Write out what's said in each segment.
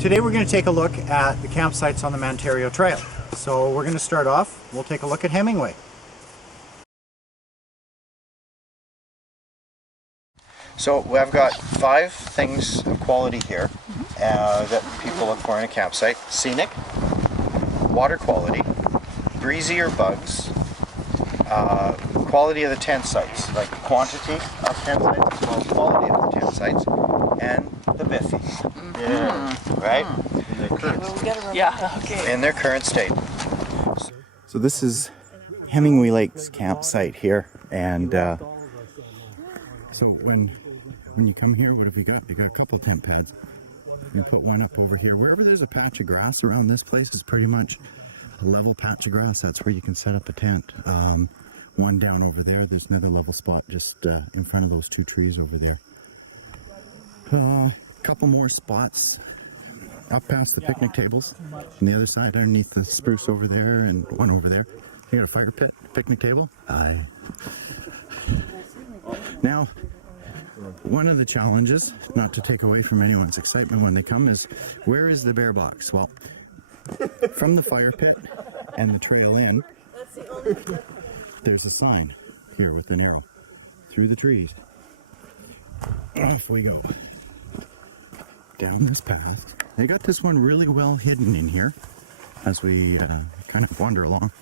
Today we're going to take a look at the campsites on the Mantario Trail. So we're going to start off, we'll take a look at Hemingway. So I've got 5 things of quality here that people look for in a campsite. Scenic, water quality, breezy or bugs, quality of the tent sites, like quantity of tent sites as well as quality of the tent sites, and the biffy. Yeah, right? In their current state. So this is Hemingway Lake's campsite here, and so when you come here, what have we got? We got a couple tent pads. You put one up over here. Wherever there's a patch of grass around this place is pretty much a level patch of grass. That's where you can set up a tent. One down over there. There's another level spot just in front of those 2 trees over there. A couple more spots up past the picnic tables. On the other side, underneath the spruce over there, and one over there. You got a fire pit, picnic table. Now, one of the challenges, not to take away from anyone's excitement when they come, is where is the bear box? Well, from the fire pit and the trail in, there's a sign here with an arrow through the trees. Off we go. Down this path. They got this one really well hidden in here as we kind of wander along.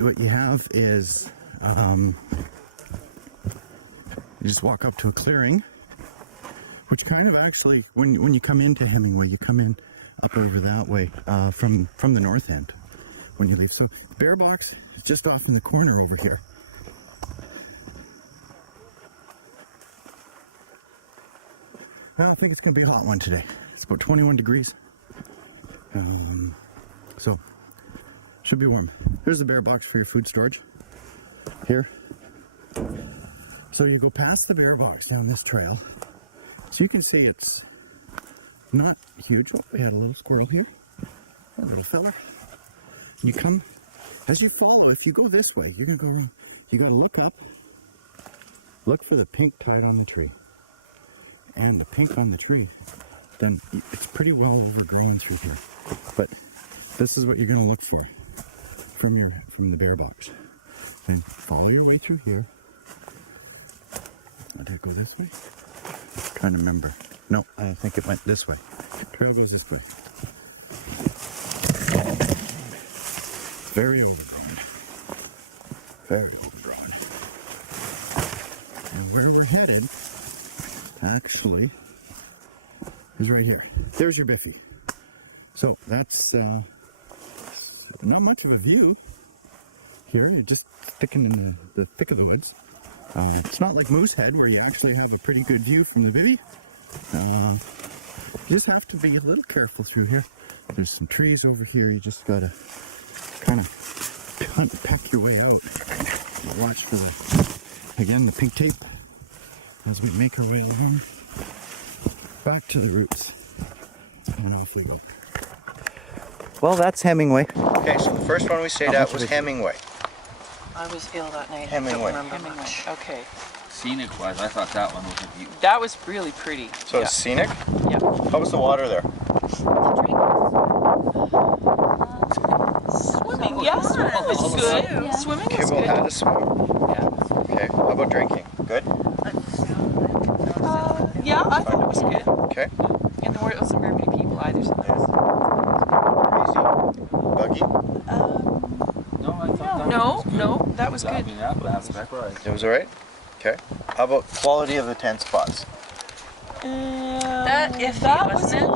What you have is you just walk up to a clearing, which kind of actually, when you come into Hemingway, you come in up over that way from the north end when you leave. So the bear box is just off in the corner over here. Well, I think it's going to be a hot one today. It's about 21 degrees. So should be warm. Here's the bear box for your food storage. Here. So you go past the bear box down this trail. So you can see it's not huge. Oh, we had a little squirrel here. A little fella. You come, as you follow, if you go this way, you're going to go around. You got to look up. Look for the pink tide on the tree. And the pink on the tree. Then it's pretty well overgrown through here. But this is what you're going to look for from the bear box. Then follow your way through here. Did it go this way? I'm trying to remember. No, I think it went this way. Trail goes this way. Very overgrown. Very overgrown. And where we're headed, actually, is right here. There's your biffy. So that's not much of a view here. You're just sticking in the thick of the woods. It's not like Moosehead where you actually have a pretty good view from the bivvy. You just have to be a little careful through here. There's some trees over here. You just gotta kind of peck your way out. Watch for the pink tape as we make our way along back to the roots. And off we go. Well, that's Hemingway. Okay, so the first one we stayed at was Hemingway. I was ill that night. Hemingway. I don't remember much. Okay. Scenic wise, I thought that one was a view. That was really pretty. So it's scenic? Yeah. How was the water there? Swimming, yeah, swimming was good. Yeah. Swimming was Kibble good. had a swim. Yeah. Okay, how about drinking? Good? Yeah, I thought it was good. Okay. And there wasn't very many people either. So Breezy? Buggy? No, I thought that was good. It was alright? Okay. How about quality of the tent spots? That wasn't it?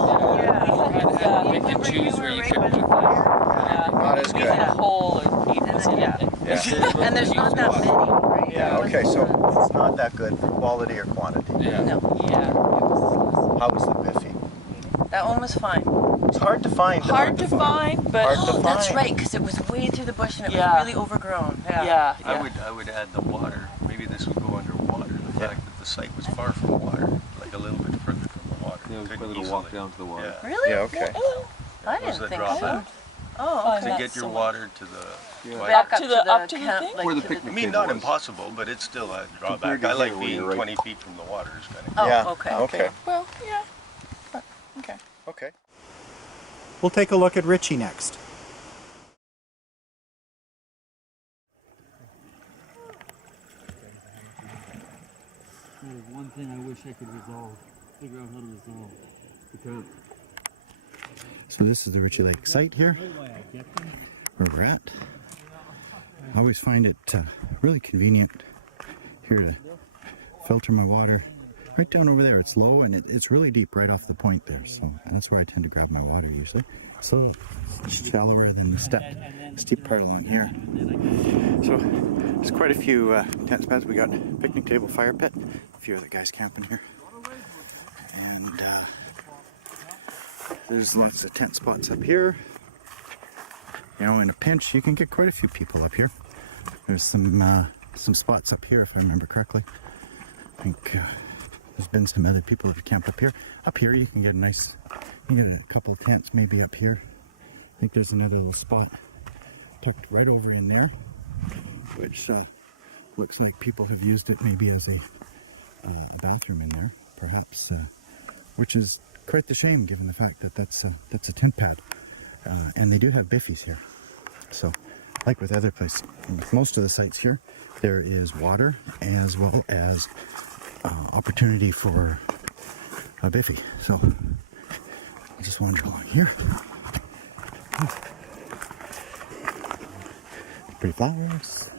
Yeah. You can choose where you could. Not as We had a good. hole and there's not that many, right? Yeah, okay, so it's not that good for quality or quantity. Yeah. No. Yeah. How was the biffy? That one was fine. It's hard to find. Hard to find, but Hard to find. that's right, because it was way through the bush and it was really overgrown. I would add the water. Maybe this would go underwater. The fact that the site was far from water, like a little bit further from the water. Yeah, it was quite a little walk down to the water. Yeah. Really? Yeah, okay. I was didn't the think drawback. so. Oh, okay. To get your water to the Back up to the thing? Where the picnic I mean, table not was. impossible, but it's still a drawback. Compared to I like here, where being you're right. 20 feet from the water is kind of Oh, Yeah, okay. okay. Well, yeah. Okay. we'll take a look at Ritchie next. There's one thing I wish I could figure out how to resolve. Because So this is the Ritchie Lake site here, where we're at. I always find it really convenient here to filter my water. Right down over there, it's low and it's really deep right off the point there, so that's where I tend to grab my water usually. So shallower than the steep part along here. So there's quite a few tent spots. We got a picnic table, fire pit, a few other guys camping here, and there's lots of tent spots up here. You know, in a pinch, you can get quite a few people up here. There's some spots up here, if I remember correctly. I think there's been some other people who've camped up here. Up here, you can get a couple of tents maybe up here. I think there's another little spot tucked right over in there, which looks like people have used it maybe as a bathroom in there, perhaps, which is quite the shame given the fact that that's a tent pad. And they do have biffies here. So, like with other places, with most of the sites here, there is water as well as opportunity for a biffy. So, I'll just wander along here. Pretty flowers.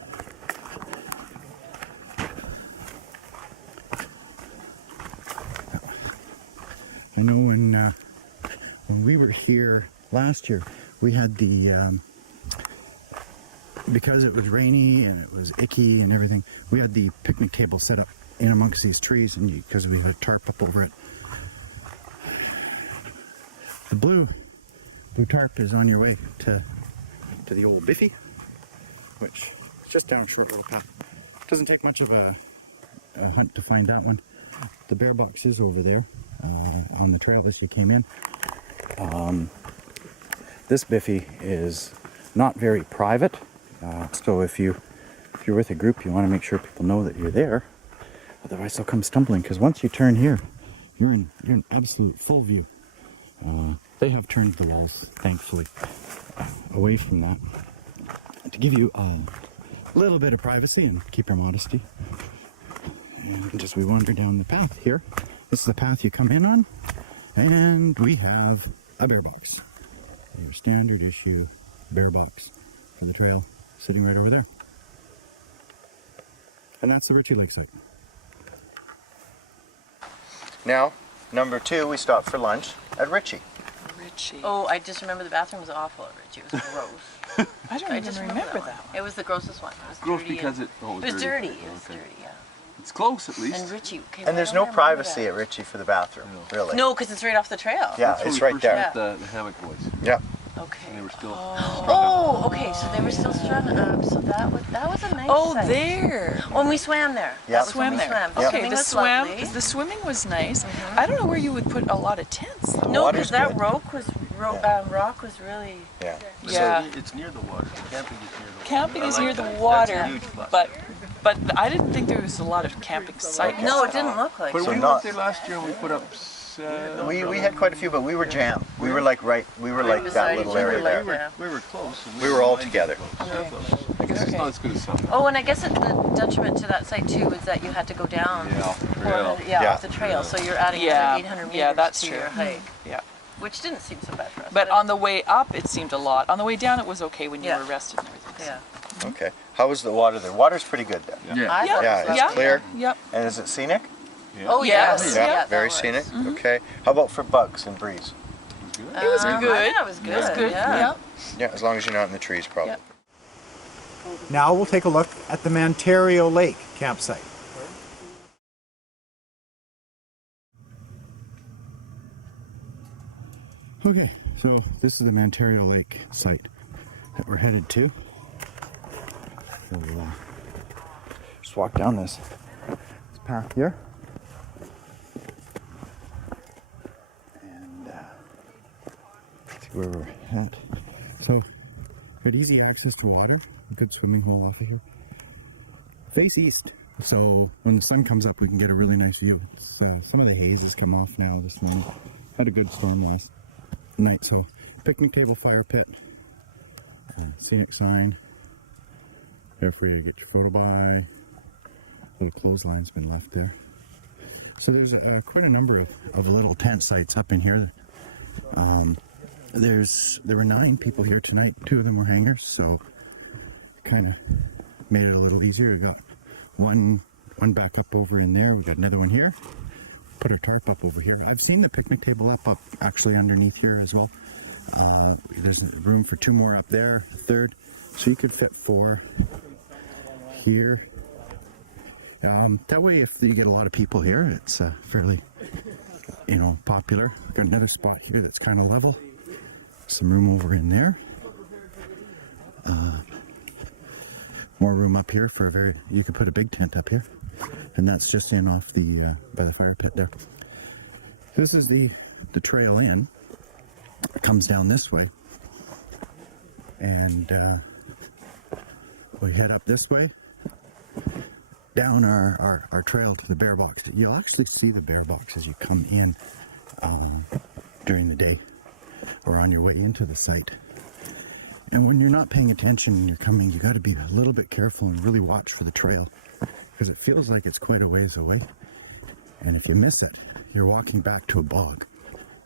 I know when we were here last year, we had the because it was rainy and it was icky and everything, we had the picnic table set up in amongst these trees, and because we had a tarp up over it. The blue tarp is on your way to the old biffy, which is just down a short little path. Doesn't take much of a hunt to find that one. The bear box is over there on the trail as you came in. This biffy is not very private, so if you're with a group, you want to make sure people know that you're there. Otherwise, they'll come stumbling. Because once you turn here, you're in absolute full view. They have turned the walls, thankfully, away from that to give you a little bit of privacy and keep your modesty. And as we wander down the path here, this is the path you come in on, and we have a bear box. Your standard issue bear box for the trail, sitting right over there. And that's the Ritchie Lake site. Now, number 2, we stopped for lunch at Ritchie. Ritchie. Oh, I just remember the bathroom was awful at Ritchie. It was gross. I don't even remember that one. It was the grossest one. It was gross dirty because and, it was dirty. dirty. It was Okay. dirty, yeah. It's close at least. And Ritchie. Okay, And there's no privacy at Ritchie for the bathroom, really. No, because it's right off the trail. Yeah, That's when it's we right first there. met the hammock boys. Yeah. Okay. And they were still. Oh, okay. So they were still strung up. So that was a nice. Oh, site. there. When we swam there. Yeah. That was when we swam. Yeah. Okay, the swimming was nice. I don't know where you would put a lot of tents though. No, water's because that good. rock was really. Yeah. Yeah. It's near the water. Camping is near the water. Camping is I near like the that. water, That's a huge plus. but I didn't think there was a lot of camping sites. No, it didn't look like. But it. we not- went there last year and we put up. We had quite a few, but we were jammed. We were like that beside little each other, area like there. We were close. And We were all together. I guess it's not as good as some. Oh, and I guess the detriment to that site too was that you had to go down. Yeah, off the trail. 400 Yeah. off the trail. So you're adding Yeah. another 800 meters Yeah, that's to true. your hike, Yeah. which didn't seem so bad for us. But on the way up, it seemed a lot. On the way down, it was okay when you Yeah. were rested and everything. yeah, Okay. How was the water there? Water's pretty good there. Yeah. I thought Yeah, it was it's Yeah. lovely. clear. Yep. And is it scenic? Oh yes, Yeah. yeah, Very that was. scenic. Okay. How about for bugs and breeze? It was I good. thought it was good. It was good. Yeah. Yeah. Yeah, as long as you're not in the trees, probably. Yep. Now we'll take a look at the Mantario Lake campsite. Okay, so this is the Mantario Lake site that we're headed to. So just walk down this path here. And see where we're at. So, got easy access to water, a good swimming hole off of here. Face east, so when the sun comes up we can get a really nice view. So some of the haze has come off now this morning. Had a good storm last night, so picnic table, fire pit, and scenic sign. There for you to get your photo by. Little clothesline's been left there. So there's quite a number of little tent sites up in here. There were 9 people here tonight. 2 of them were hangers, so kind of made it a little easier. We got one back up over in there. We got another one here. Put our tarp up over here. I've seen the picnic table up actually underneath here as well. There's room for 2 more up there, a third, so you could fit 4 here. That way, if you get a lot of people here, it's fairly, popular. Got another spot here that's kind of level. Some room over in there. More room up here for you could put a big tent up here. And that's just in off by the fire pit there. This is the trail in. It comes down this way. And we head up this way. Down our trail to the bear box. You'll actually see the bear box as you come in during the day or on your way into the site. And when you're not paying attention and you're coming, you got to be a little bit careful and really watch for the trail, because it feels like it's quite a ways away. And if you miss it, you're walking back to a bog,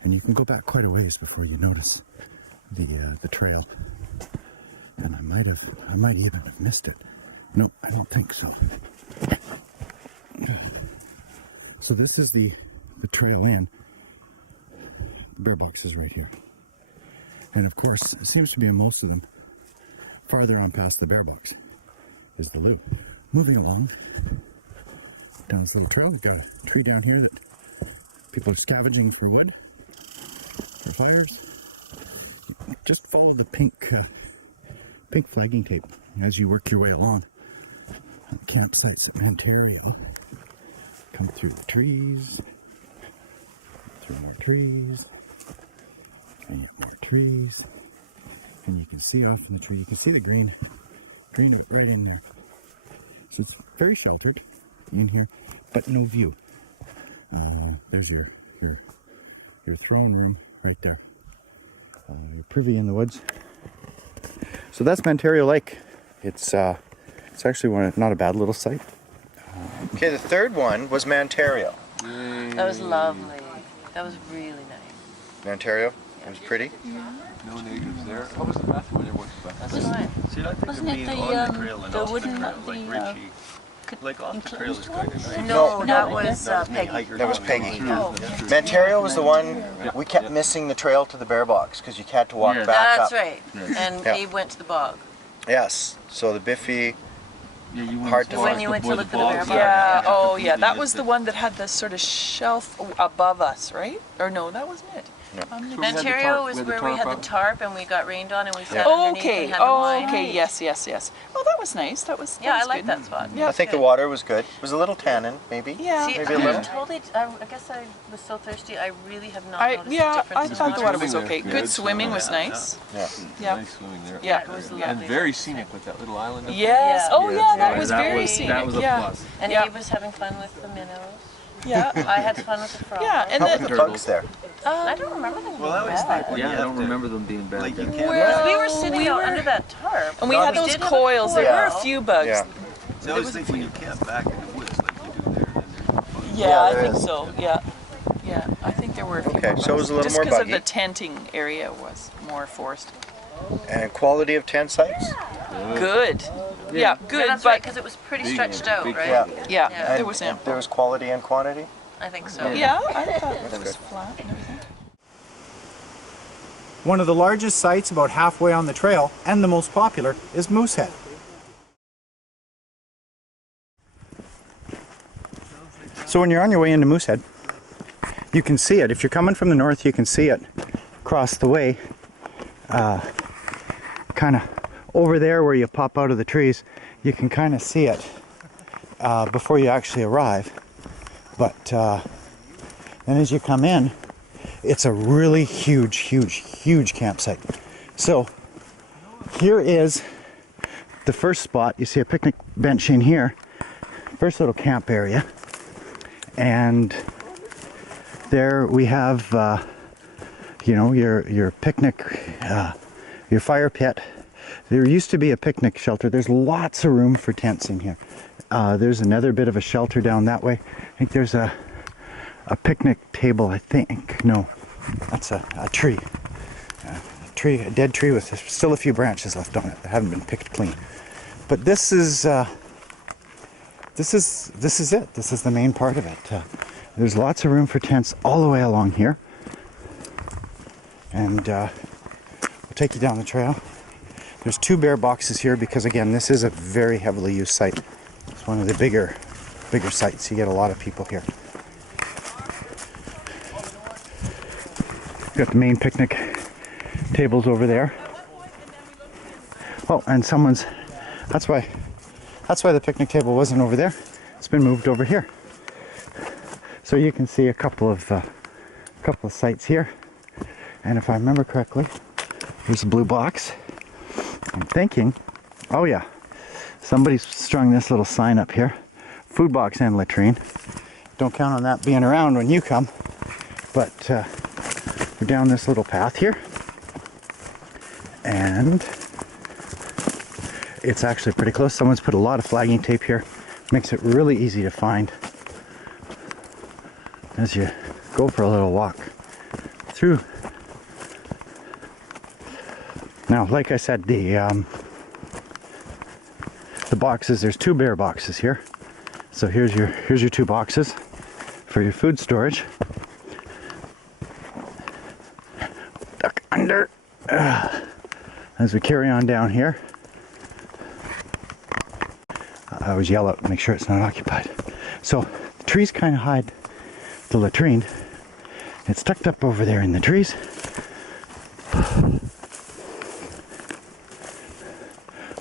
and you can go back quite a ways before you notice the trail. And I might even have missed it. No, I don't think so. So this is the trail in. The bear box is right here. And of course, it seems to be in most of them. Farther on past the bear box is the loop. Moving along down this little trail, we've got a tree down here that people are scavenging for wood, for fires. Just follow the pink flagging tape as you work your way along. Campsites at Mantario. Come through the trees, through more trees, and yet more trees. And you can see off in the tree, you can see the green right in there. So it's very sheltered in here, but no view. There's your throne room right there. Your privy in the woods. So that's Mantario Lake. It's actually not a bad little site. Okay, the third one was Mantario. That was lovely. That was really nice. Mantario? It was pretty. No natives there. How was the bathroom? There was the bathroom. That's fine. See, I think Wasn't of it being the, on the trail and the off wooden- the trail, like the, Ritchie. Like off the trail is kind of nice. No, that was Peggy. That was Peggy. Oh. Mantario was the one we kept missing the trail to the bear box because you had to walk back That's up. right. And Yeah. Abe went to the bog. Yes. So the Biffy. Yeah, you Hard to When you went to look at the bear box. Yeah, oh yeah, that was the one that had the sort of shelf above us, right? Or no, that wasn't it. No. Mantario was where we had the tarp and we got rained on and we sat underneath Okay, and had the wine. okay, yes. Oh, that was nice. That was Yeah, I was like good. that spot. Yeah. I think the water was good. It was a little tannin, maybe. Yeah. See, Maybe a little. I guess I was so thirsty, I really have not I noticed the I difference in thought the water was Swimming okay. there. Good Good swimming was swimming, nice. Yeah. Yeah. Nice swimming there. Yeah. It was And lovely. very scenic with that little island up Yes. Yeah. Oh yeah, that was that very was- scenic. That was a yeah. plus. And Yeah. Abe was having fun with the minnows. Yeah. I had fun with the frogs. Yeah, and How the- about the bugs there? I don't remember them Well, that being was bad. like when Yeah, you I don't have to- remember them being bad. Like you there. can't. Well, We were sitting we out were- under that tarp. And we No, had we those did have a coils. There were a coil. few bugs. Yeah. So I always think when you camp back in the woods like you do there, then there's bugs. Yeah, Yeah, I there think is. so. Yeah. Yeah, I think there were a few Okay, more so it was bugs. a little Just more because of buggy. the tenting area was more forest. And quality of tent sites? Good. Yeah, good, Yeah, that's right, but because it was pretty Big- stretched out, big right? Yeah. yeah, Yeah. there was ample. There was quality and quantity? I think so. Yeah, I thought that was good. flat and everything. One of the largest sites about halfway on the trail, and the most popular, is Moosehead. So when you're on your way into Moosehead, you can see it. If you're coming from the north, you can see it across the way. Kind of over there where you pop out of the trees, you can kind of see it before you actually arrive. But then as you come in, it's a really huge campsite. So here is the first spot. You see a picnic bench in here. First little camp area. And there we have you know, your picnic, your fire pit. There used to be a picnic shelter. There's lots of room for tents in here. There's another bit of a shelter down that way. I think there's a picnic table, I think. No, that's a tree. A dead tree with still a few branches left on it that haven't been picked clean. But this is it. This is the main part of it. There's lots of room for tents all the way along here. And we'll take you down the trail. There's 2 bear boxes here because, again, this is a very heavily used site. It's one of the bigger sites. You get a lot of people here. Got the main picnic tables over there. Oh, and that's why the picnic table wasn't over there. It's been moved over here. So you can see a couple of sites here. And if I remember correctly, here's a blue box. I'm thinking, oh yeah, somebody's strung this little sign up here. Food box and latrine. Don't count on that being around when you come. But we're down this little path here. And it's actually pretty close. Someone's put a lot of flagging tape here. Makes it really easy to find as you go for a little walk through. Now, like I said, the boxes, there's 2 bear boxes here. So here's your 2 boxes for your food storage. Duck under. As we carry on down here. I always yell out, make sure it's not occupied. So the trees kind of hide the latrine. It's tucked up over there in the trees.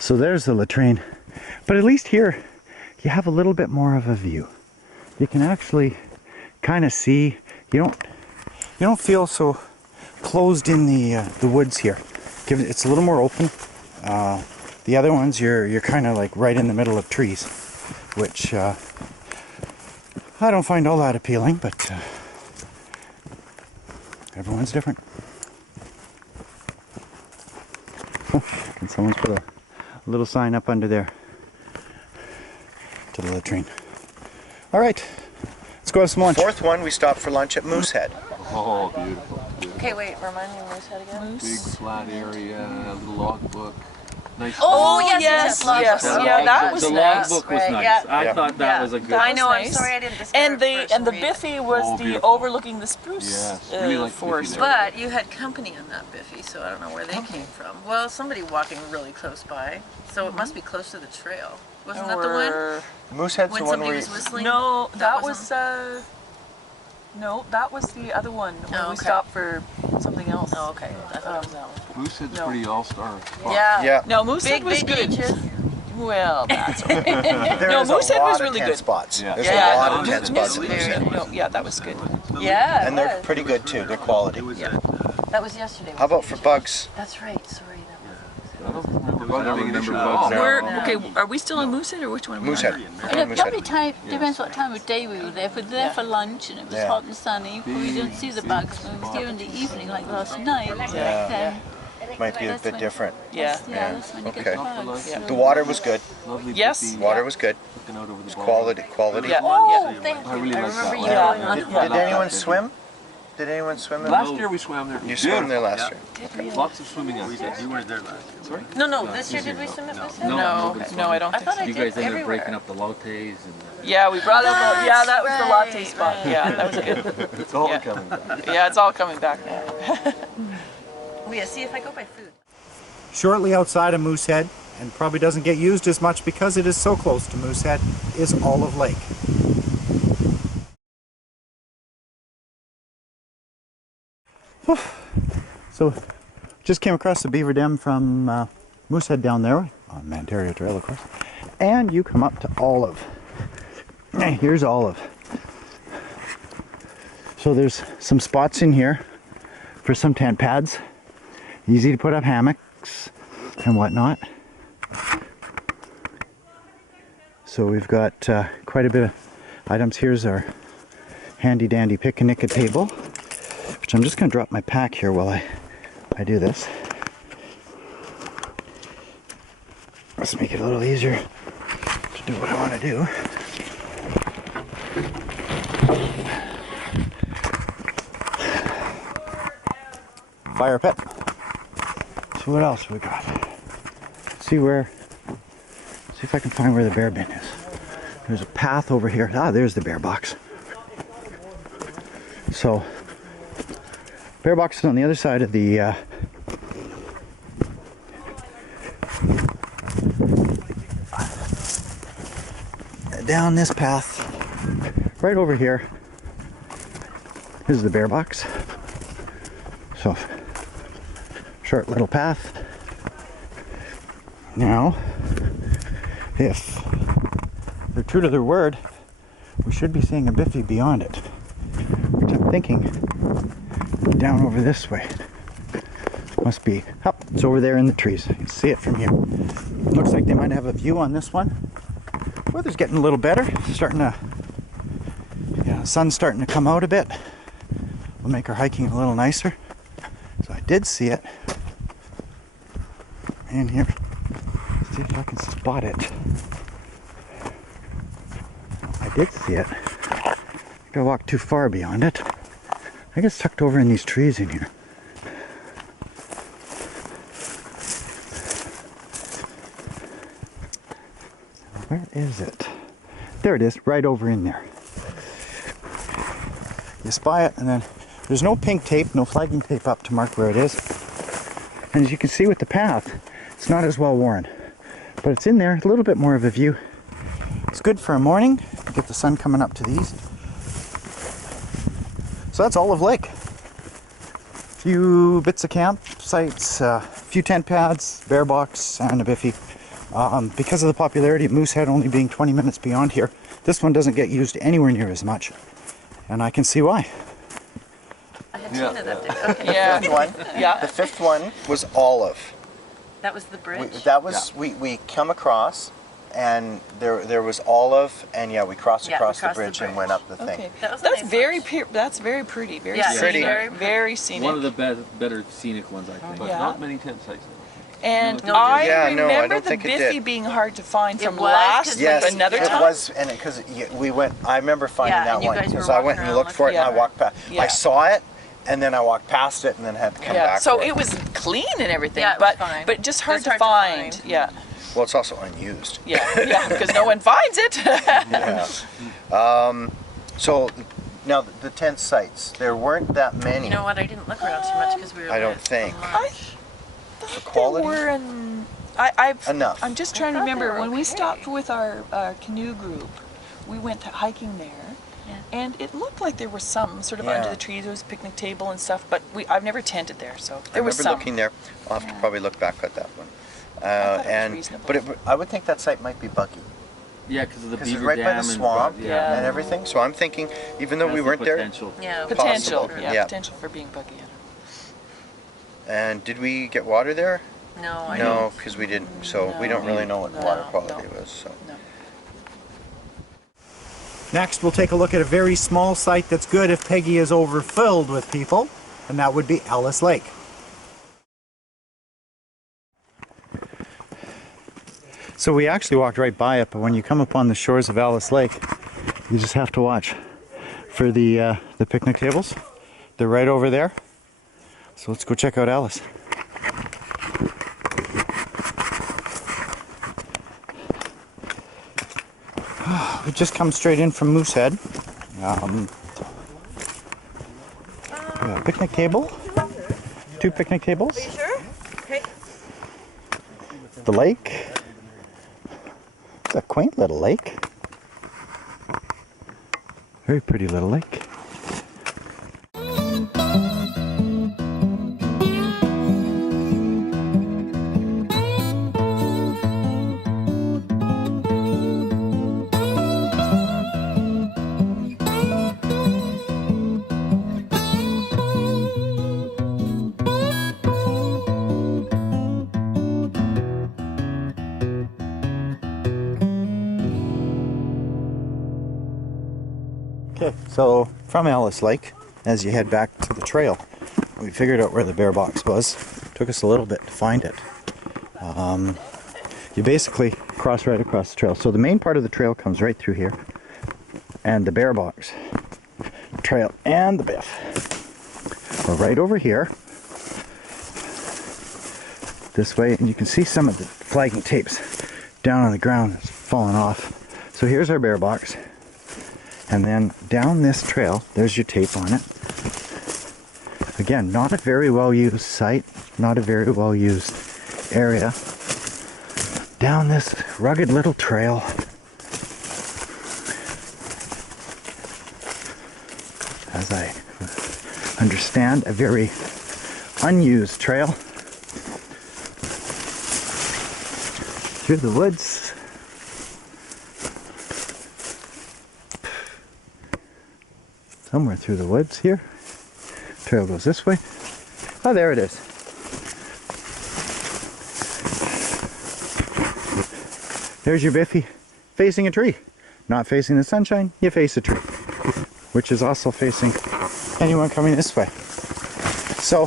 So there's the latrine. But at least here, you have a little bit more of a view. You can actually kind of see. You don't feel so closed in the woods here. It's a little more open. The other ones, you're kind of like right in the middle of trees, which I don't find all that appealing, but everyone's different. And someone's put a little sign up under there to the latrine. All right, let's go have some lunch. 4th one, we stopped for lunch at Moosehead. Oh, beautiful. Okay, wait, remind me of Moosehead again? Big flat area, little logbook. Nice. Oh, yes. Yeah, that was The nice. logbook was Right, nice. yeah. I thought that was a good. I know, I'm nice. sorry I didn't discover And it first the read it. biffy was Oh, the beautiful. overlooking the spruce Yes, really like the forest. biffy there. But you had company on that biffy, so I don't know where they came from. Well, somebody walking really close by, so it must be close to the trail. Wasn't that the one? Or- Moosehead's When the one somebody where was whistling? No, that wasn't- was no, that was the other one when Oh, we okay. stopped for something else. Oh, okay. I thought it was that one. Moosehead's No. pretty all-star spot. Yeah. Yeah. No, Moosehead Big, was big good. beaches. Well, that's okay. There No, is a Moosehead lot was of really tent good. spots. Yeah. There's Yeah, a lot no, of tent spots at Moosehead. No, yeah, that was good. Yeah. And they're pretty good too. They're quality. That was yesterday. How about for bugs? That's right. Sorry. I don't remember bugs. We're okay. Are we still in Moosehead or which one? Are we on? Moosehead. And it probably depends what time of day we were there. If we were there for lunch and it was Yeah. hot and sunny, you probably don't see the bugs. When it was here in the evening, like last night, then Might be a That's bit when- different. Yeah. yeah, that's when you Okay. get the bugs. Yeah. The water was good. Lovely Yes. biffy, Water was good. looking out over the bar. Quality. Yeah. Oh, they I really like that you one. going on. Did anyone swim? Did anyone swim in Last year we swam there. You swam there last year. Lots of swimming activities. You weren't there last year. Sorry? No. This year did we swim at Moosehead? No, I don't I think thought so. I You did guys ended up everywhere. breaking up the lattes and Yeah, we brought up. Yeah, that was the right, latte spot. Yeah, that was good. It's all Yeah. coming back. Yeah, it's all coming back now. Oh, yeah, see if I go by food. Shortly outside of Moosehead, and probably doesn't get used as much because it is so close to Moosehead, is Olive Lake. So, just came across the beaver dam from Moosehead down there, on Mantario Trail of course, and you come up to Olive. Here's Olive. So there's some spots in here for some tent pads, easy to put up hammocks and whatnot. So we've got quite a bit of items. Here's our handy dandy picnic table. which I'm just going to drop my pack here while I do this. Let's make it a little easier to do what I want to do. Fire pit. See what else we got. See if I can find where the bear bin is. There's a path over here. Ah, there's the bear box. So, bear box is on the other side of the down this path, right over here. Is the bear box. So, short little path. Now, if they're true to their word, we should be seeing a biffy beyond it. Which I'm thinking down over this way. Must be up. It's over there in the trees. You can see it from here. Looks like they might have a view on this one. Weather's getting a little better. Starting to, sun's starting to come out a bit. Will make our hiking a little nicer. So I did see it in here. Let's see if I can spot it. I did see it. I think I walked too far beyond it. I think it's tucked over in these trees in here. Where is it? There it is, right over in there. You spy it, and then there's no pink tape, no flagging tape up to mark where it is. And as you can see with the path, it's not as well worn. But it's in there, a little bit more of a view. It's good for a morning, get the sun coming up to the east. So that's Olive Lake. A few bits of campsites, a few tent pads, bear box, and a biffy. Because of the popularity of Moosehead only being 20 minutes beyond here, this one doesn't get used anywhere near as much. And I can see why. I had seen it up there. Okay. Yeah. Fifth one. Yeah. The fifth one was Olive. That was the bridge? We come across, and there was Olive, and we crossed across the bridge and went up the thing. Okay. That was a That's nice very lunch. that's very pretty. Very Yeah, scenic. pretty. Very scenic. One of the better scenic ones, I think. But Yeah. not many tent sites. And No, I Yeah, no, I remember don't the think it biffy did. being hard to find It from was, last 'cause Yes, another it time. was, and because we went, I remember finding Yeah, that and you one guys were because I went walking and around looked for it, and I looking. walked past. Yeah. I saw it, and then I walked past it, and then had to come Yeah, back. so for it was clean and everything, Yeah, it was but fine. just hard, Just to, hard to find. find. Yeah, Well, it's also unused. yeah, because no one finds it. Yeah. So now the tent sites, there weren't that many. You know what? I didn't look around too much because we were I don't with think. so much. The quality? There were Enough. I'm just trying to thought they remember were when we okay. stopped with our canoe group. We went hiking there, Yeah. and it looked like there was some sort of under Yeah. the trees. There was a picnic table and stuff, but I've never tented there, so I there was remember some. looking there. I'll have to probably look back at that one. thought it was reasonable. I would think that site might be buggy Yeah, because of the because it's beaver right by dam the and swamp Yeah. and everything. So I'm thinking, even though Has we the weren't there, potential. Yeah. Potential, Possible, yeah, yeah. potential for being buggy. and did we get water there? No, I No, because we didn't. So we don't really know what the water No, quality no. was. So. No. Next, we'll take a look at a very small site that's good if Peggy is overfilled with people, and that would be Alice Lake. So we actually walked right by it, but when you come upon the shores of Alice Lake, you just have to watch for the picnic tables. They're right over there. So let's go check out Alice. We just come straight in from Moosehead. We got a picnic table, 2 picnic tables. Are you sure? Okay. The lake. It's a quaint little lake. Very pretty little lake. Okay, so from Alice Lake, as you head back to the trail. We figured out where the bear box was. Took us a little bit to find it. You basically cross right across the trail. So the main part of the trail comes right through here. And the bear box trail and the biff are right over here. This way, and you can see some of the flagging tapes down on the ground that's fallen off. So here's our bear box. And then down this trail, there's your tape on it. Again, not a very well used site, not a very well used area. Down this rugged little trail. As I understand, a very unused trail. Through the woods. Somewhere through the woods here. Trail goes this way. Oh, there it is. There's your biffy facing a tree. Not facing the sunshine, you face a tree. Which is also facing anyone coming this way. So,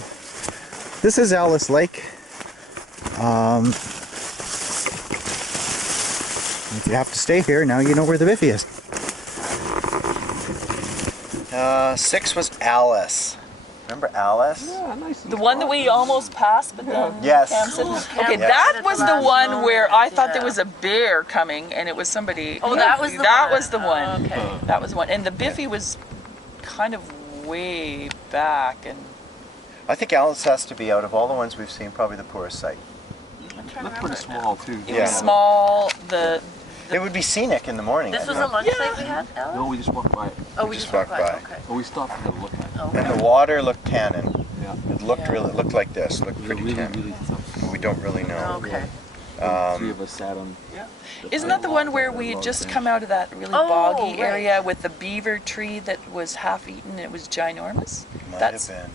this is Alice Lake. If you have to stay here, now you know where the biffy is. 6 was Alice. Remember Alice? Yeah, nice. The one that we almost passed, but then Yes. Cam said, okay, Yes. that was the one where I thought there was a bear coming, and it was somebody. Oh, that was the that one. was the one. Okay. That was the one, and the biffy was kind of way back, and I think Alice has to be, out of all the ones we've seen, probably the poorest site. Looked pretty small too. it Yeah. was small. It would be scenic in the morning. This I was think. a lunch site we had, Ellen? No, we just walked by it. Oh, we just walked by. Okay. But we stopped and had a look at it. Oh, And the water looked tannin. Yeah. It looked Yeah. really, it looked like this. It looked It was a pretty really, tannin. really tough. We don't really know. okay. Three of us sat on. Isn't that the one where we had just come out of that really Oh, boggy right. area with the beaver tree that was half eaten? It was ginormous. Might That's have been.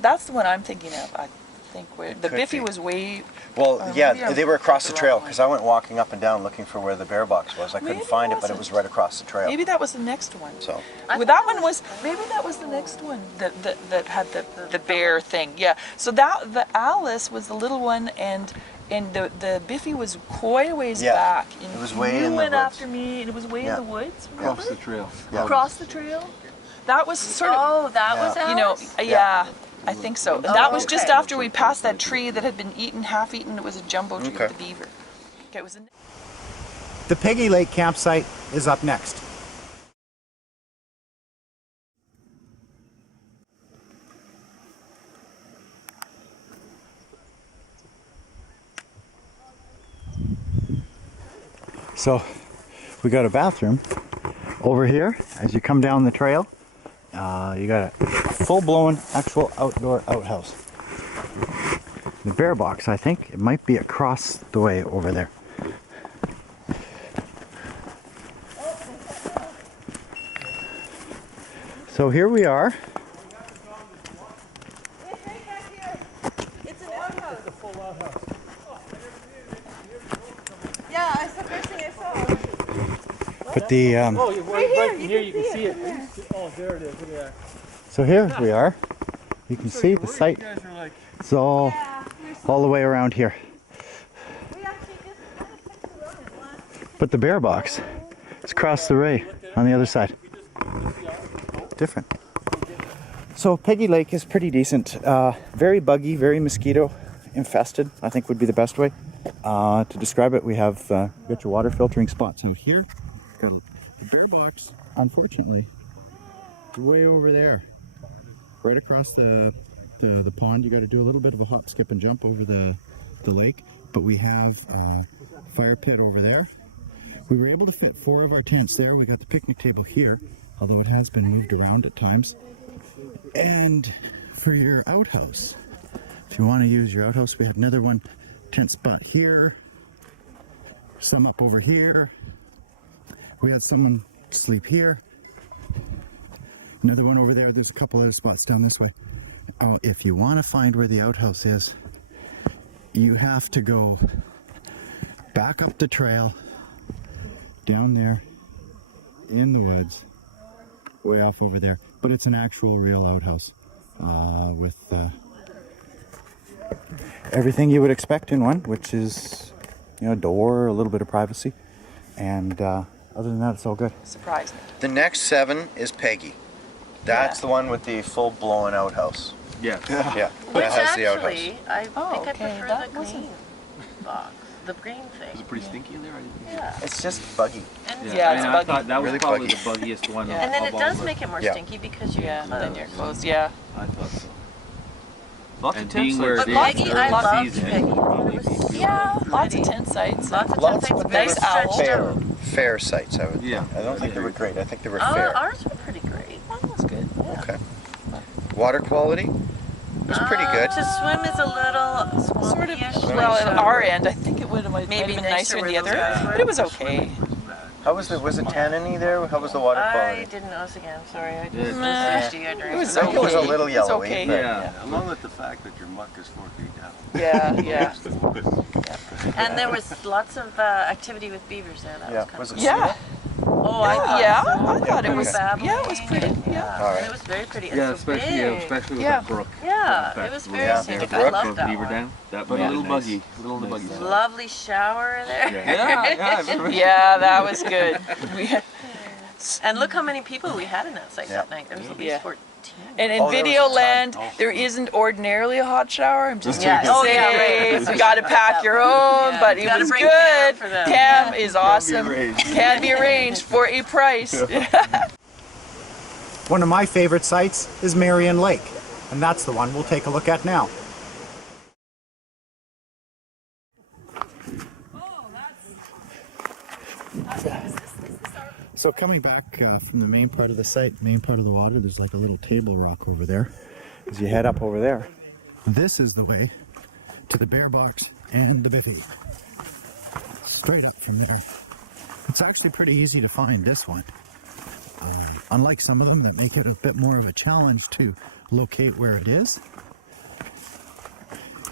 that's the one I'm thinking of. I think where the could biffy be. was way. Well, Or yeah, maybe I'm they were across the the trail wrong because I went walking up and down looking for where the bear box was. I couldn't Maybe it find it, but it wasn't. was right across the trail. Maybe that was the next one. So, Well, that one was maybe that was the next one that had the bear thing. Yeah. So that the Alice was the little one, and the biffy was quite a ways Yeah, back. And it was way you in the went woods. after me, and it was way Yeah. in the woods. Remember? Across the trail. Yeah. Across the trail. That was sort of. Oh, that was Yeah. Alice? You know, yeah, I think so. And that was just okay. after we passed that tree that had been eaten, half eaten. It was a jumbo tree Okay. with the beaver. Okay, it was. the Peggy Lake campsite is up next. So we got a bathroom over here as you come down the trail. You got a full-blown actual outdoor outhouse. The bear box, I think, it might be across the way over there. So here we are. It's an outhouse. It's a full outhouse. Yeah, that's the first thing I saw. But the Oh, you're right, here, right you here. can You can see see it. it. Oh, there it is. Look at that. so here we are. You can see the site. You guys are like. It's all the way around here. We actually just kind of picked the road and last. But the bear box is across the way on the other side. Different. So Peggy Lake is pretty decent. Very buggy, very mosquito infested, I think would be the best way to describe it. We have got your water filtering spots out here. Got the bear box, unfortunately, way over there. Right across the pond. You got to do a little bit of a hop, skip, and jump over the lake. But we have a fire pit over there. We were able to fit 4 of our tents there. We got the picnic table here, although it has been moved around at times. And for your outhouse, if you want to use your outhouse, we have another one tent spot here, some up over here. We had someone sleep here. Another one over there. There's a couple other spots down this way. Oh, if you want to find where the outhouse is, you have to go back up the trail, down there in the woods, way off over there. But it's an actual real outhouse with everything you would expect in one, which is, a door, a little bit of privacy, and other than that, it's all good. Surprised me. The next 7 is Peggy. That's the one with the full-blown outhouse. Yeah. Yeah, Which that has the outhouse. actually, I think I okay, prefer that the green box. The green thing. Is it pretty stinky in there? I didn't Yeah. It's just buggy. And, Yeah, it's I buggy. thought that was Really probably buggy. the buggiest one. Yeah. and then of it all does of make it more Yeah. stinky because you're Yeah, then you're closed. Yeah. I thought so. Lots And of tent being where sites. it But is Peggy, during I the loved season, Peggy. probably It was be Yeah, lots of pretty. tent sites. Lots of Lots tent of sites, very nice owl. stretched fair, out. fair sites, I would Yeah. think. I don't think they were great. I think they were Oh, fair. ours were pretty great. Oh, that's good. Yeah. Okay. Water quality was pretty good. To swim is a little Sort of. swampy-ish. Well, at our end, I think it would have might have Maybe been nicer nicer in where the those other, guys were. but it was okay. How was it tannin-y there? How was the water I quality? didn't notice again. Sorry, I just Yeah. was Meh. thirsty. I drank. It was I think it was a okay. little It was yellowy, okay. but- Yeah. Along with the fact that your muck is 4 feet down. Yeah, yeah. And there was lots of activity with beavers there. That Yeah. was kind Was of it Yeah. Oh, I thought Yeah, so. I thought it They were was. babbling Yeah, it was pretty. and- Yeah. All right. And it was very pretty. Yeah, It's so especially big. especially with Yeah. the brook. Yeah, In it was fact, very yeah, scenic. the I brook loved of that Beaver one. Dam. That But was a little nice. buggy. A little buggy. Lovely shower there. Yeah, that was good. We had, And look how many people we had in that site Yeah. that night. There was at least Yeah. 14. and in Oh, there was video a ton. land, there isn't ordinarily a hot shower. I'm just Yeah. here to Oh, say, yeah, right. you got to pack your own, Yeah. but You it gotta was bring good. Cam for that. Cam is awesome. arranged. Can be arranged for a price. One of my favorite sites is Marion Lake, and that's the one we'll take a look at now. So coming back from the main part of the site, main part of the water, there's like a little table rock over there. As you head up over there, this is the way to the bear box and the Biffy. Straight up from there. It's actually pretty easy to find this one. Unlike some of them that make it a bit more of a challenge to locate where it is.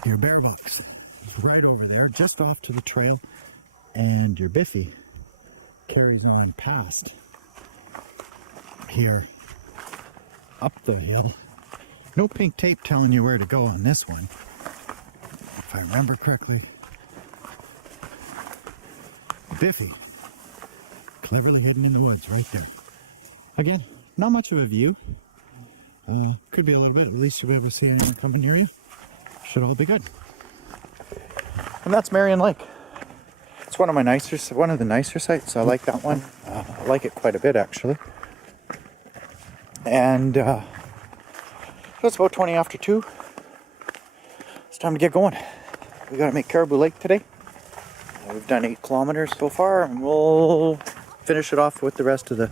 Your bear box is right over there, just off to the trail, and your Biffy carries on past here up the hill. No pink tape telling you where to go on this one, if I remember correctly. Biffy, cleverly hidden in the woods right there. Again, not much of a view. Could be a little bit, at least you'll be able to see anyone coming near you. Should all be good. And that's Marion Lake. It's one of the nicer sites. I like that one. I like it quite a bit actually. And it's about 20 after 2. It's time to get going. We gotta make Caribou Lake today. We've done 8 kilometers so far, and we'll finish it off with the rest of the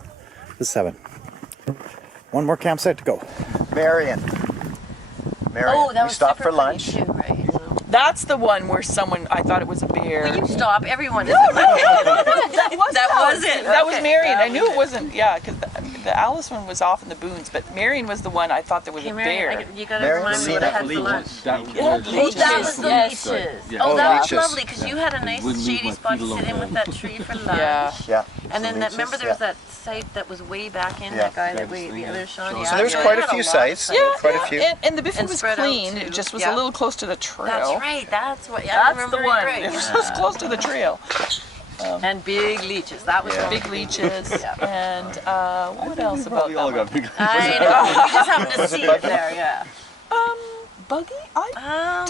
7. One more campsite to go. Marion. Oh, that we was stopped super for funny lunch. too, right? That's the one where I thought it was a bear. Will you stop? Everyone is. That was That was it. That was Okay. Marion. That I knew was it it. wasn't. Yeah, because the Alice one was off in the boons, but Marion was the one I thought there was Okay, a Marion, bear. you gotta Marion, remind me see what I that had for lunch. That Yeah, was Oh, that was the Yes. leeches. Yeah. Oh, Oh, that was leeches. lovely because you had a nice Wouldn't leave shady my spot feet to sit in alone. with that tree for lunch. Yeah. Yeah. And then Leeches, remember there was yeah. that site that was way back in, Yeah. that guy that the other Sean. So there's quite a few sites. Yeah, Quite a few. And the Biffy And was spread out clean. too. It just was Yeah. a little close to the trail. That's right. That's what. Yeah, I That's remember the it one. right. It was close to the trail. And big leeches. That was Yeah. wrong. Big leeches and what else about We all that got big. I know. You just happened to see it there, yeah. one? Buggy? I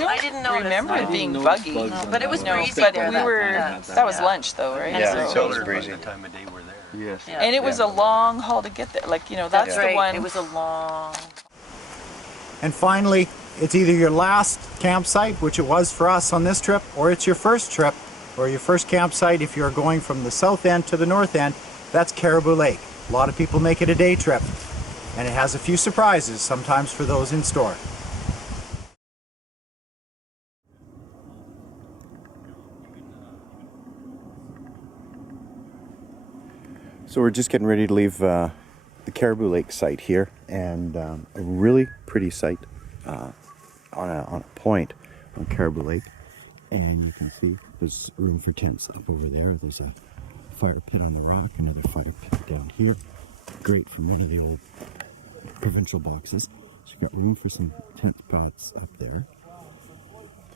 I didn't notice remember that. it being Notice buggy. bugs on But it was that one. breezy But there. we were, that was yeah. lunch though, right? Yeah, So- so it was breezy. The time of day we're there. Yes. Yeah. and it was a long haul to get there. Like, that's That's the right. one. It was a long. And finally, it's either your last campsite, which it was for us on this trip, or it's your first trip, or your first campsite if you're going from the south end to the north end. That's Caribou Lake. A lot of people make it a day trip, and it has a few surprises, sometimes for those in store. So we're just getting ready to leave the Caribou Lake site here, and a really pretty site on a point on Caribou Lake. And you can see there's room for tents up over there. There's a fire pit on the rock, another fire pit down here. grate from one of the old provincial boxes. So you've got room for some tent pots up there.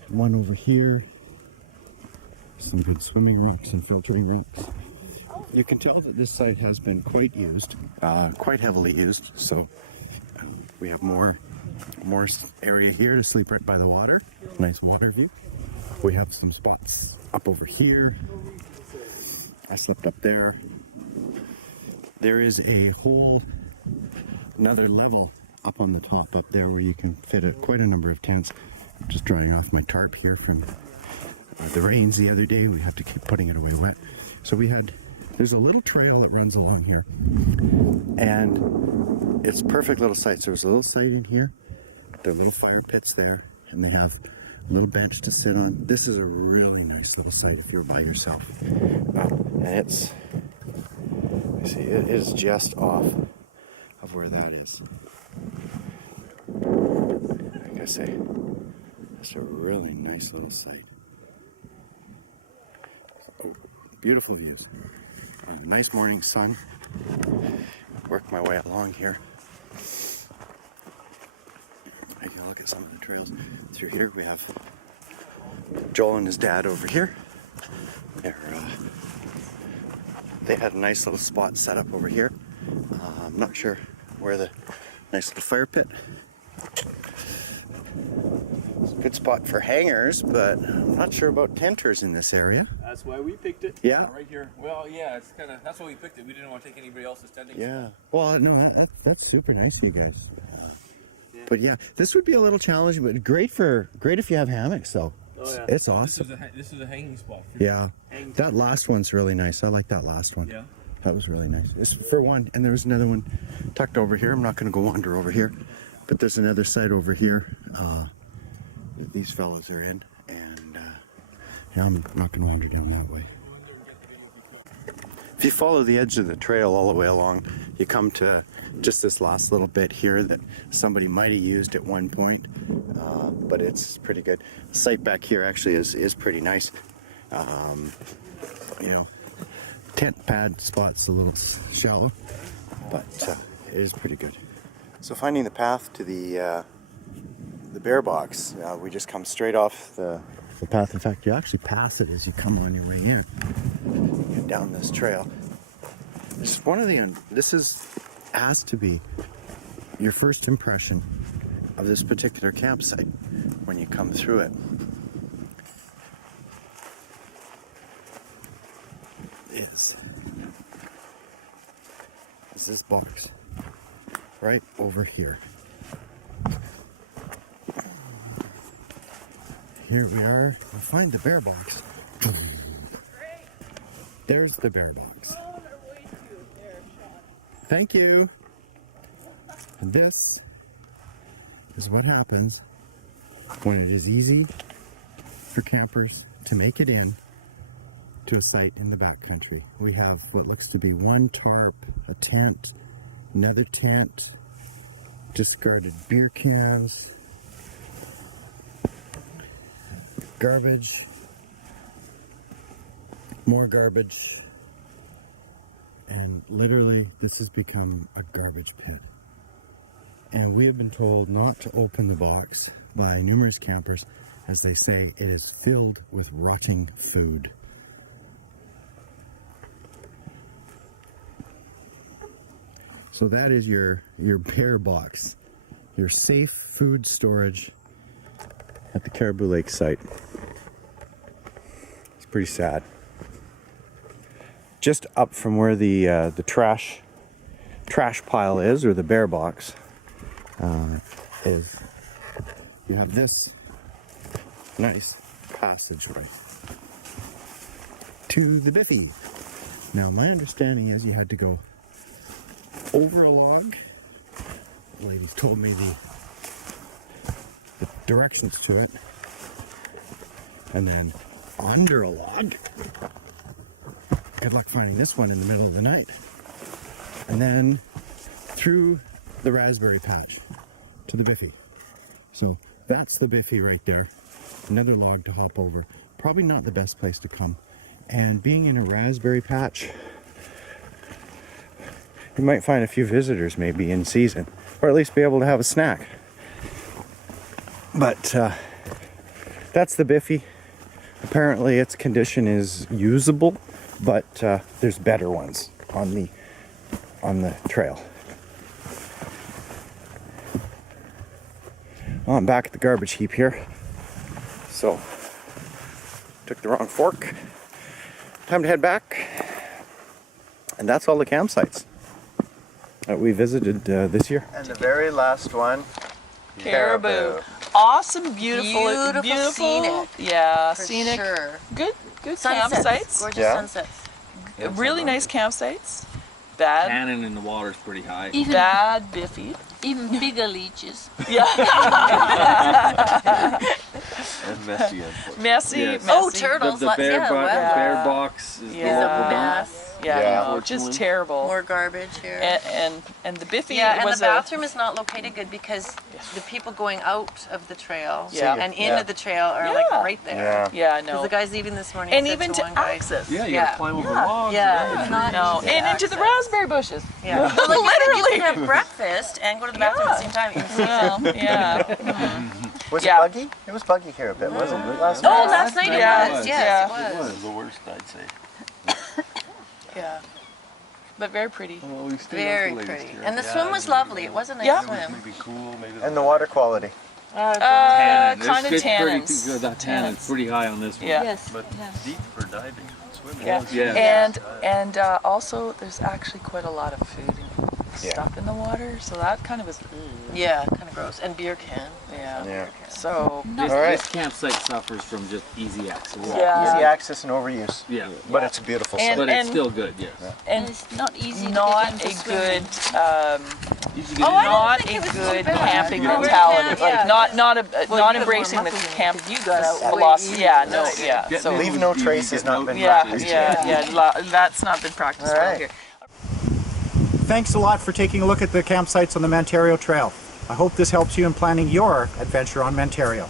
One over here. Some good swimming rocks and filtering rocks. You can tell that this site has been quite used, quite heavily used. So we have more area here to sleep right by the water. Nice water view. We have some spots up over here. I slept up there. There is a whole another level up on the top up there where you can fit quite a number of tents. I'm just drying off my tarp here from the rains the other day. We had to keep putting it away wet. So there's a little trail that runs along here, and it's perfect little sites. There's a little site in here. There are little fire pits there, and they have a little bench to sit on. This is a really nice little site if you're by yourself. And it's, you see, it is just off of where that is. Like I say, it's a really nice little site. Beautiful views. Nice morning sun. Work my way along here. I can look at some of the trails through here. We have Joel and his dad over here. They had a nice little spot set up over here. I'm not sure where the nice little fire pit. It's a good spot for hangers, but I'm not sure about tenters in this area. That's why we picked it. Yeah. Right here. Well, yeah, it's kind of, that's why we picked it. We didn't want to take anybody else's tending. Yeah. Well, no, that's super nice, you guys. But yeah, this would be a little challenging, but great if you have hammocks, though. Oh, yeah. It's awesome. This is a hanging spot. Yeah. That last one's really nice. I like that last one. Yeah. That was really nice. It's for one, and there was another one tucked over here. I'm not going to go wander over here, but there's another site over here that these fellows are in, and yeah, I'm not going to wander down that way. If you follow the edge of the trail all the way along, you come to just this last little bit here that somebody might have used at one point, but it's pretty good. The site back here actually is pretty nice. You know, tent pad spot's a little shallow, but it is pretty good. So finding the path to the bear box, we just come straight off the path. In fact, you actually pass it as you come on your way here. Get down this trail. This has to be your first impression of this particular campsite when you come through it. Is this box right over here. Here we are. We'll find the bear box. There's the bear box. Thank you. And this is what happens when it is easy for campers to make it in to a site in the backcountry. We have what looks to be one tarp, a tent, another tent, discarded beer cans, garbage, more garbage, and literally this has become a garbage pit. And we have been told not to open the box by numerous campers, as they say it is filled with rotting food. So that is your bear box, your safe food storage at the Caribou Lake site. It's pretty sad. Just up from where the trash pile is, or the bear box, is you have this nice passageway to the Biffy. Now, my understanding is you had to go over a log. The ladies told me the directions to it, and then under a log. Good luck finding this one in the middle of the night. And then through the raspberry patch to the Biffy. So that's the Biffy right there. Another log to hop over. Probably not the best place to come. And being in a raspberry patch, You might find a few visitors maybe in season, or at least be able to have a snack. But that's the Biffy. Apparently its condition is usable, but there's better ones on the trail. Well, I'm back at the garbage heap here. So, took the wrong fork. Time to head back. And that's all the campsites that we visited this year. And the very last one, Caribou. Awesome, beautiful, scenic. Yeah, For scenic. sure. Good Sunsets, campsites. gorgeous Yeah. sunsets. Really nice campsites. Bad, Cannon in the water's pretty high. Even bad Biffy. even bigger leeches. Yeah. And messy, unfortunately. Messy, Yes. messy. Oh, turtles. The lots- bear, yeah, Yeah. bear box is Yeah. horrible. Mess. Yeah, Yeah. no, just terrible. More garbage here. And the Biffy Yeah, and the was bathroom is not located good because the people going out of the trail Yeah. and into the trail are like Yeah. right there. yeah, Because no. the guys leaving this morning And said even to to one guy, access. Yeah, you Yeah. gotta climb over logs. Yeah. Not No, easy and into the access. raspberry bushes. Yeah. Well, like Literally. you can have breakfast and go to the bathroom at the same time. In season. Well, yeah. Was Yeah. it buggy? It was buggy here a bit, wasn't it? Last Oh, night? last night it Yeah. was. Yeah. Yes, It it was. was the worst, I'd say. Yeah. But very pretty. Well, we stayed Very out the latest pretty. year. And the swim was lovely. It was a nice Yeah. swim. Maybe cool, maybe. And the water quality. Tannin. Kind of It's pretty tannins. good. That tannins pretty high on this one. Yeah. Yes. But yeah. deep for diving and swimming. Yeah. Yeah. And also there's actually quite a lot of food and Yeah. stuff in the water, so that kind of was Yeah, kind of gross. And beer can. yeah. Yeah. So This, All right. this campsite suffers from just easy access. Yeah. Easy access and overuse. Yeah. But it's a beautiful And- site. But it's still good, yes. and It's not easy to not get into a swimming. good Easy to get Oh, I in. don't not think a it was too good bad. camping Yeah. mentality. Yeah. Like not Well, not you got embracing more the lucky camp because you got out way philosophy. easy. Yeah, no, Right. yeah. Getting So in Leave was no easy, trace has getting not out been was yeah, practiced. yeah. That's not been practiced All around right. here. Thanks a lot for taking a look at the campsites on the Mantario Trail. I hope this helps you in planning your adventure on Mantario.